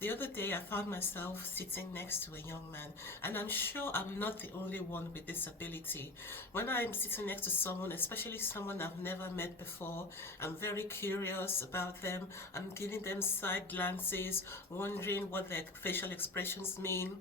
The other day I found myself sitting next to a young man, and I'm sure I'm not the only one with this ability. When I'm sitting next to someone, especially someone I've never met before, I'm very curious about them. I'm giving them side glances, wondering what their facial expressions mean,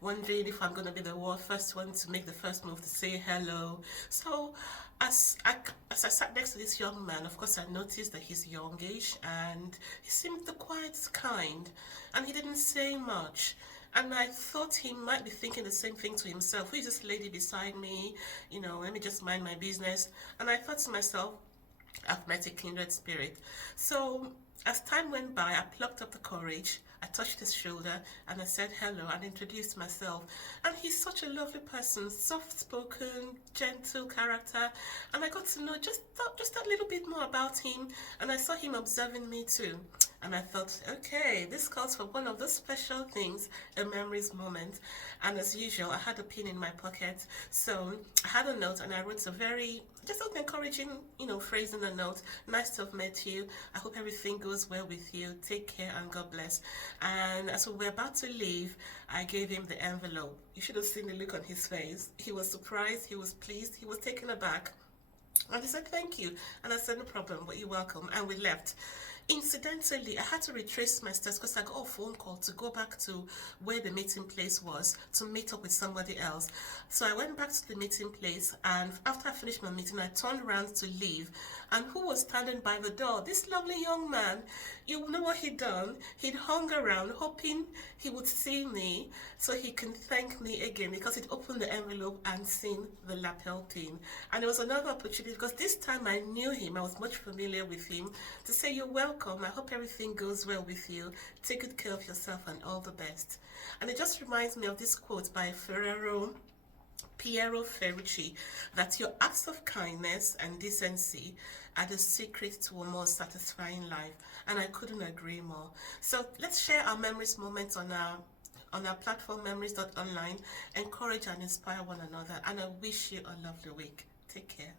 wondering if I'm going to be the first one to make the first move to say hello. So as I, as I sat next to this young man, of course, I noticed that he's youngish and he seemed quite kind, and he didn't say much. And I thought he might be thinking the same thing to himself. Who is this lady beside me? Let me just mind my business. And I thought to myself, I've met a kindred spirit. So as time went by, I plucked up the courage. I touched his shoulder and I said hello and introduced myself. And he's such a lovely person, soft-spoken, gentle character. And I got to know just a little bit more about him. And I saw him observing me too. And I thought, okay, this calls for one of those special things, a memories moment. And as usual, I had a pin in my pocket. So I had a note and I wrote a very, just an encouraging, phrase in the note. Nice to have met you. I hope everything goes well with you. Take care and God bless. And as we were about to leave, I gave him the envelope. You should have seen the look on his face. He was surprised, he was pleased, he was taken aback. And he said, thank you. And I said, no problem, but you're welcome. And we left. Incidentally, I had to retrace my steps because I got a phone call to go back to where the meeting place was to meet up with somebody else. So I went back to the meeting place, and after I finished my meeting, I turned around to leave. And who was standing by the door? This lovely young man. You know what he'd done? He'd hung around hoping he would see me so he can thank me again, because he'd opened the envelope and seen the lapel pin. And it was another opportunity, because this time I knew him, I was much familiar with him, to say, you're welcome, I hope everything goes well with you, take good care of yourself and all the best. And it just reminds me of this quote by Piero Ferrucci, that your acts of kindness and decency are the secret to a more satisfying life. And I couldn't agree more. So let's share our memories moments on our platform, memories.online. Encourage and inspire one another. And I wish you a lovely week. Take care.